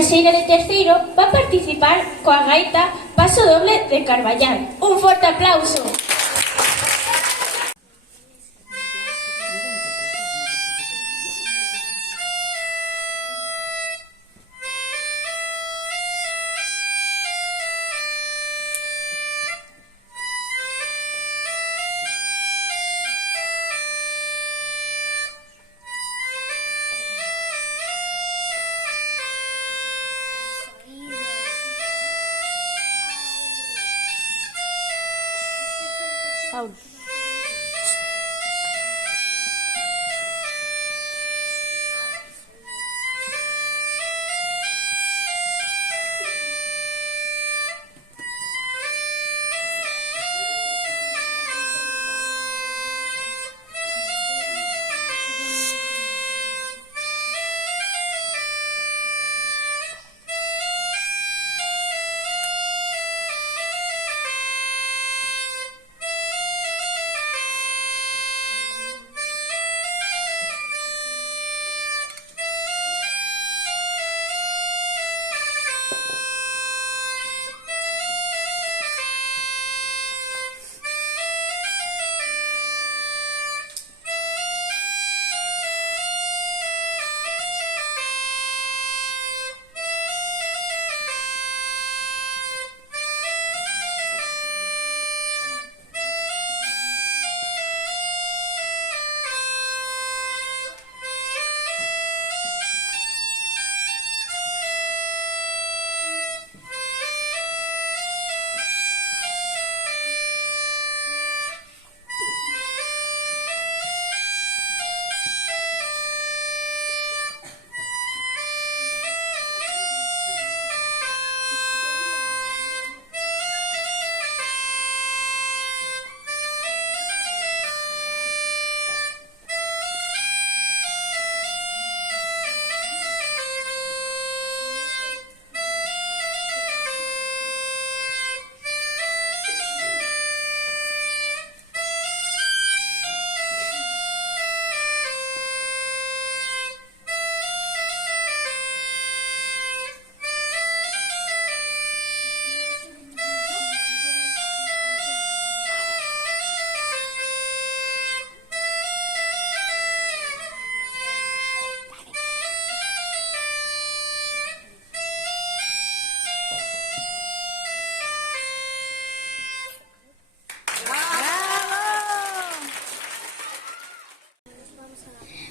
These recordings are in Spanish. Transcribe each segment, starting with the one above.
E Xeira de terceiro va participar coa gaita Paso Doble de Carballán. Un forte aplauso. Saúl.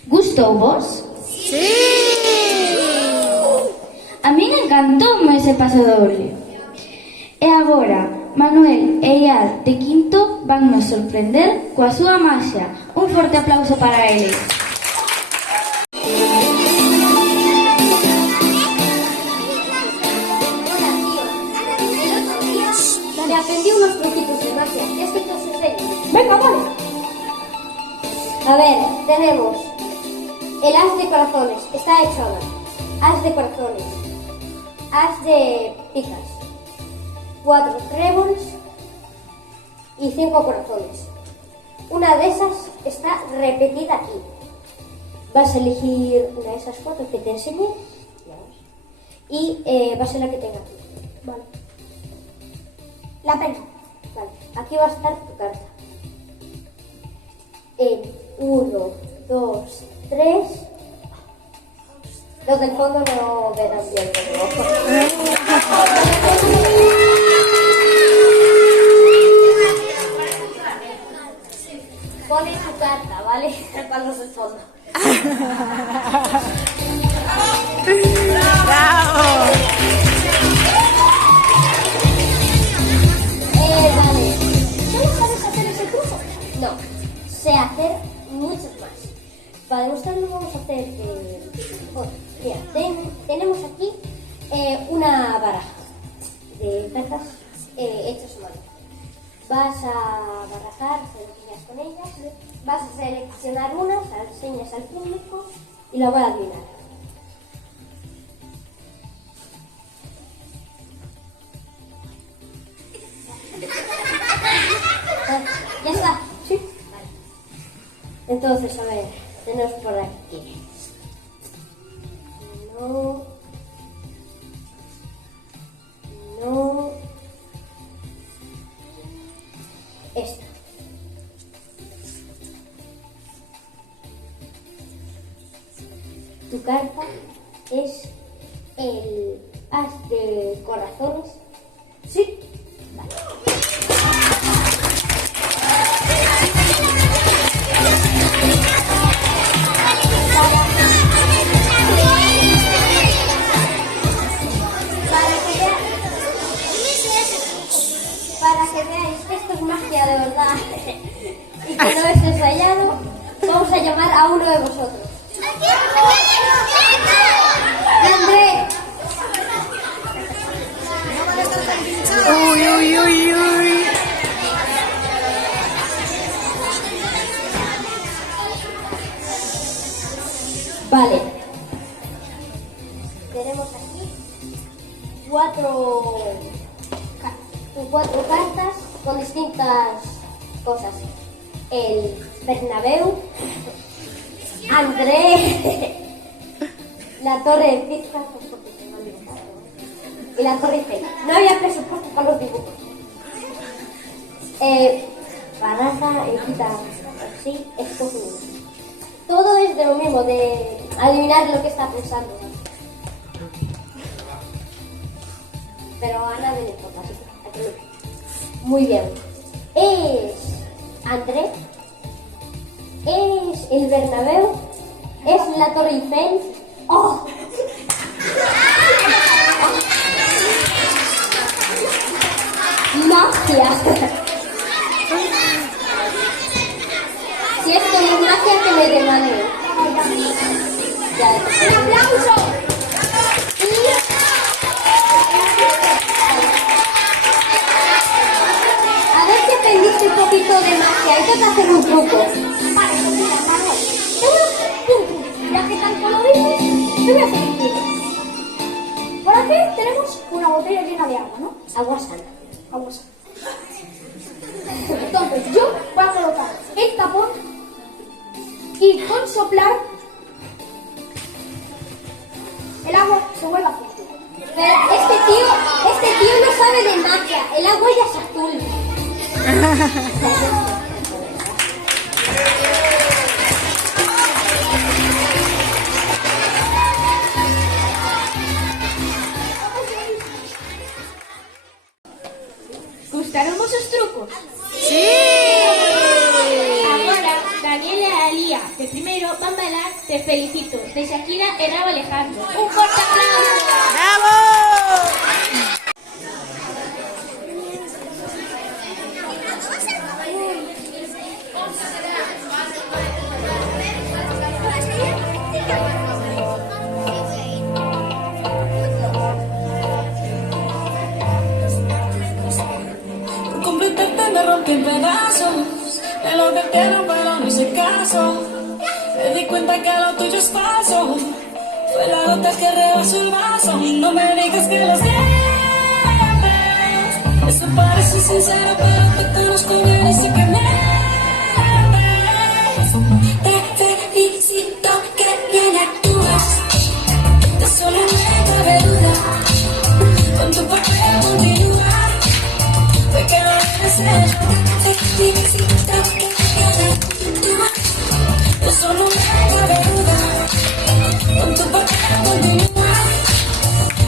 Gustou vos? Sí! A min encantoume ese paso doble. E agora, Manuel e Iad de quinto van nos sorprender coa súa maxia. Un forte aplauso para eles. Me aprendí unos truquitos de magia. Es que te os enseño. Venga, vale. A ver, tenemos el as de corazones. Está hecho a mano. As de corazones. As de picas. 4 tréboles y 5 corazones. Una de esas está repetida aquí. Vas a elegir una de esas fotos que te enseñé y va a ser la que tenga aquí. Vale. La pena. Vale. Aquí va a estar tu carta. 1, 2, 3. Los del fondo no verán bien. Pone tu carta, ¿vale? Para los del fondo. ¡Bravo! Vale. ¿Solo sabes hacer ese truco? No. Sé hacer muchos más. Para demostrarlo vamos a hacer... mira, tenemos aquí una baraja de cartas hechas a mano. Vas a barajar, seleccionas con ellas, vas a seleccionar unas, enseñas al público y la voy a adivinar. ¿Ya está? Sí. Vale. Entonces, a ver, tenemos por aquí. 1, no... Esta. Tu carta es el as de corazones. ¿Sí? Vale. Para que veáis que esto es magia de verdad y que no es ensayado, vamos a llamar a uno de vosotros. ¡André! Uy, uy, uy, uy. Vale. Tenemos aquí cuatro cartas con distintas cosas. El Bernabéu, André, la Torre de Pizza, y la Torre Eiffel. No había presupuesto para los dibujos. Baraja, quita así, esto todo es de lo mismo, de adivinar lo que está pensando. Pero a nadie le toca, así que aquí no. Muy bien. Es André, es el Bernabéu, es la Torre Eiffel. ¡Oh! ¡Magia! Si esto no es magia, que me demande. ¡Un aplauso! A ver si aprendiste un poquito de magia. Hay que hacer un truco. Vale, pues mira, Manuel. Ya que tanto lo dices, te voy a hacer un truco. Por aquí tenemos una botella llena de agua, ¿no? Agua sana. Agua sana. Entonces, yo voy a colocar el tapón y con soplar el agua se vuelve azul. Pero este tío no sabe de magia. El agua ya es azul. Gustaron vosos trucos? Sí! Agora, Daniela e Alía, de primeiro, van bailar Te felicito, de Shakira e Rauw Alejandro. Un forte aplauso! ¡Bravo! Por completarte me rompí en pedazos. Me lo advirtieron pero no hice caso. Me di cuenta que lo tuyo es falso. Fue la gota que rebasó el vaso. No me digas que lo sientes. Eso parece sincero pero te conozco bien y sé que mientes. Te felicito que bien actúas. De solo me cabe duda. Con tu papel continúa. Te quedo en serio. Te felicito que bien actúas. De solo me cabe duda. Con tu papel continúa.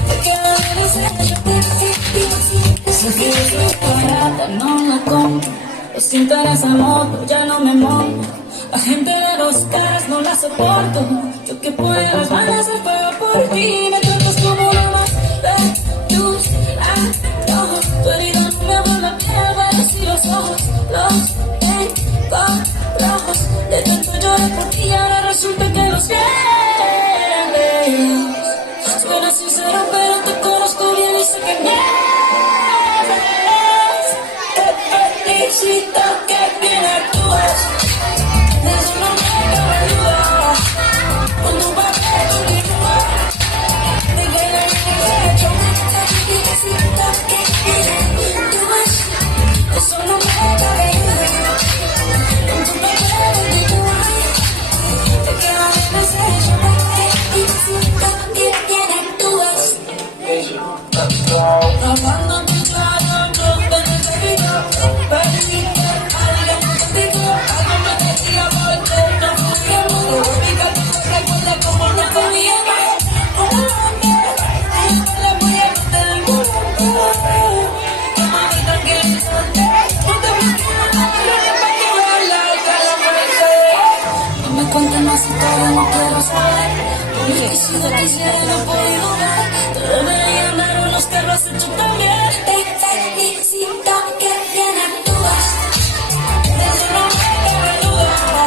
Te quedo en serio. Te felicito. Esa fiesta barata no la compro. Los intereses a moto ya no me monto. La gente de los caras no la soporto. Yo que puedo las manos al fuego por ti. Me tratas como uno más de tus antojos. Tu herida no me vuelve a piel, pero si los ojos los tengo rojos. De tanto llorar por ti y ahora resulta que los pierdes. Suena sincero pero te conozco bien y sé que mientes. Te felicito que bien actúas. Cuando pero no quiero saber. Porque si no quisiera no puedo ver. Te deberían dar unos que lo has hecho también. Te felicito que bien actúas. Desde no me cabe duda.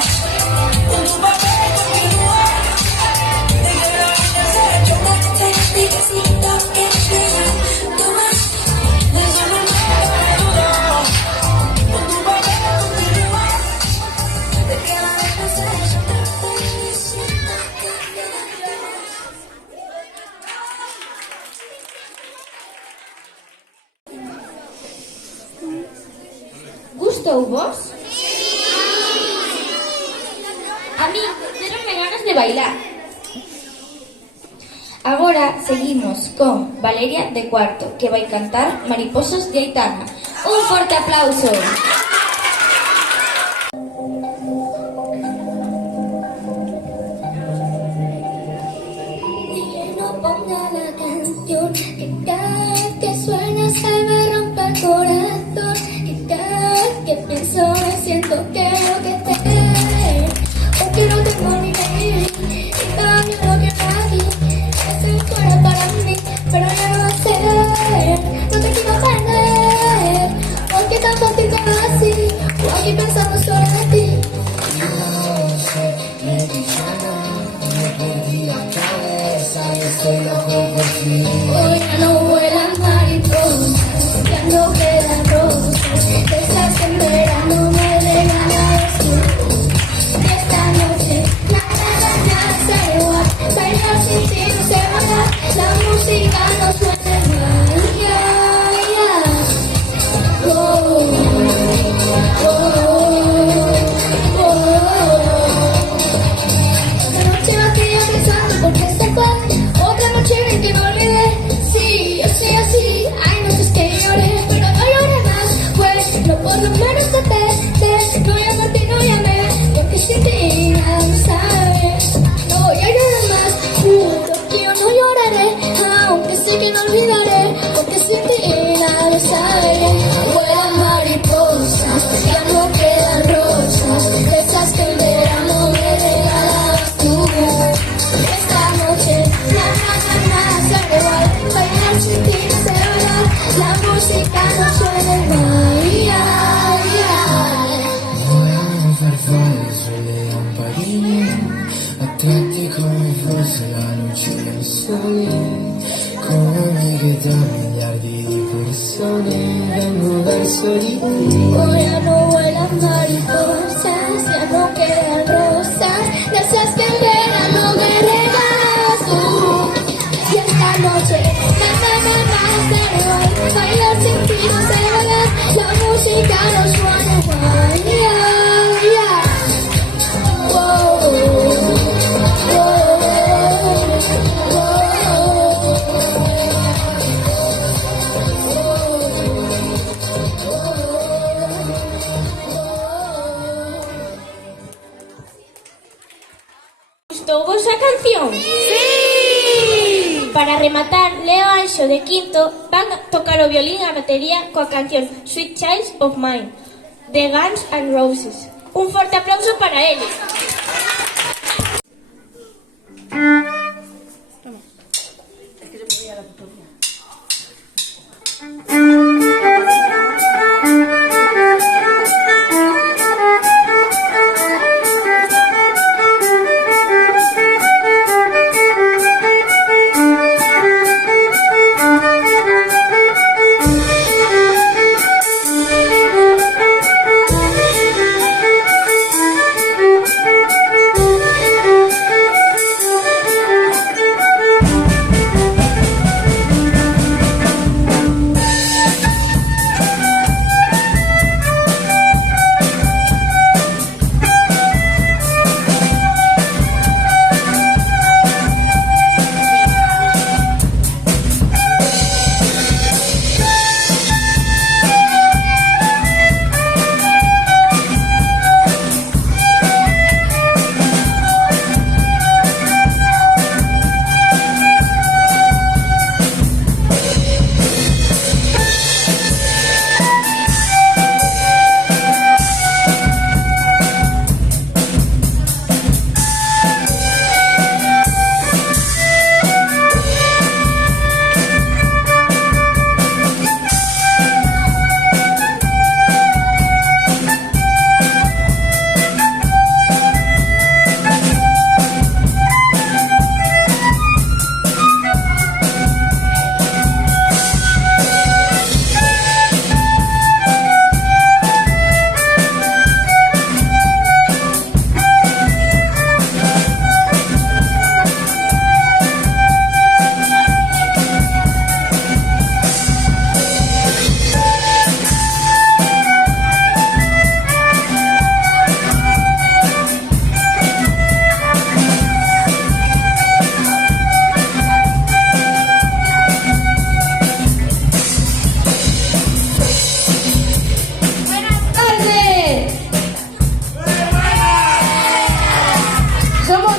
Con tu papel continúa. Te quiero agradecer. Te felicito que bien actúas. Desde no me cabe duda. Con tu papel continúa. Te quiero agradecer. Te felicito que bien actúas. ¿Gustou vos? A mí, deronme ganas de bailar. Agora seguimos con Valeria de Cuarto, que vai cantar Mariposas de Aitana. Un forte aplauso. Y no ponga la canción, que cada vez que suena se me rompe el corazón, que cada vez que pienso siento que lo que te porque no tengo ni idea, y cambio lo que aquí es el fuera para mí, pero ya no va a ser, no te quiero perder, porque tan fácil te va así, o aquí pensando solo en ti. Hoy ya no vuelan mariposas, ya no quedan rosas, esas que en verano me regalas tú. Y esta noche nada será igual, bailar sin ti no se va a dar, la música no suena mal. Oh, oh, oh. Otra noche vacía pensando por qué se fue. Otra noche en que no olvidé. Sí, yo soy así. Hay noches que lloré, pero no lloré más. Pues no por lo menos te no llamarte, no llamé. Porque sin ti nada no sabes. No voy a llorar más. Juro que yo no lloraré. Aunque sé que no olvidaré. Porque sin ti nada no sabes. Vuelan mariposas, ya no quedan rosas. De esas que en verano me regalabas tú. Esta noche, nada será igual, bailar sin ti no se va a dar, la música no suena mal. Farfalle sulle lampadine, attratti come fosse la luce del sole, come che da miliardi di persone vengo verso di te. Hoy ya no vuelan mariposas, ya no quedan rosas, de esas que en verano me regalas tú. Y esta noche, nada será igual, bailar sin ti no se va a dar, la música no suena mal. ¿Gustou vos a canción? Sí! Para rematar, Leo Anxo de Quinto van tocar o violín e a batería coa canción Sweet Child of Mine, de Guns N' Roses. Un forte aplauso para eles.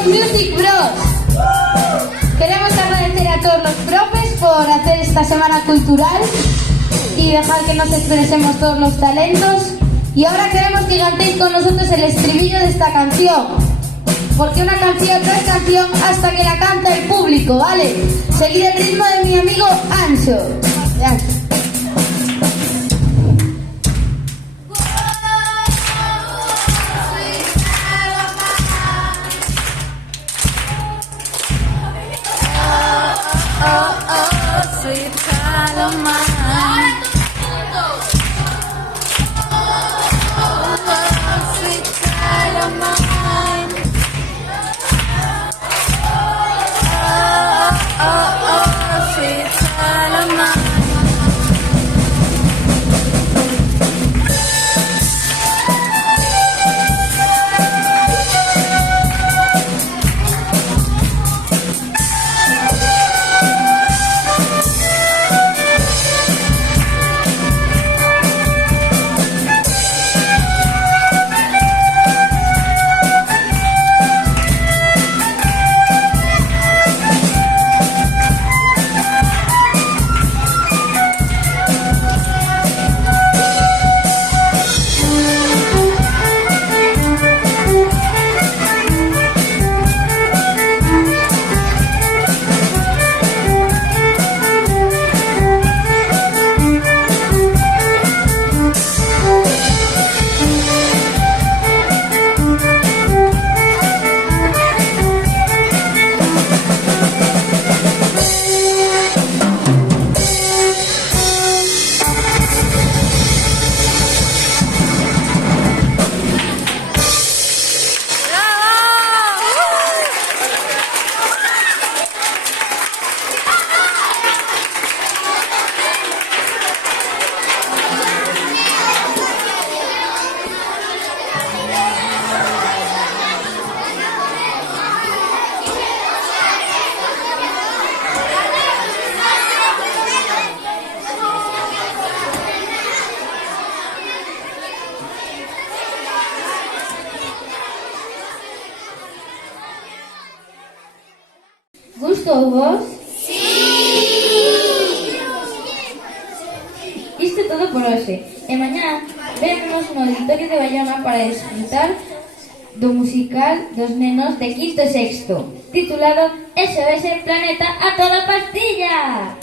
Music Bros. Queremos agradecer a todos los profes por hacer esta semana cultural y dejar que nos expresemos todos los talentos. Y ahora queremos que cantéis con nosotros el estribillo de esta canción, porque una canción no es canción hasta que la canta el público, ¿vale? Seguid el ritmo de mi amigo Ancho. Sweet child of mine. Sweet child of mine. Sweet child of mine. Gustou vos? Sí! Isto é todo por hoxe. E mañá veremos no auditorio de Bayona para disfrutar do musical dos nenos de quinto e sexto, titulado SOS Planeta a toda pastilla.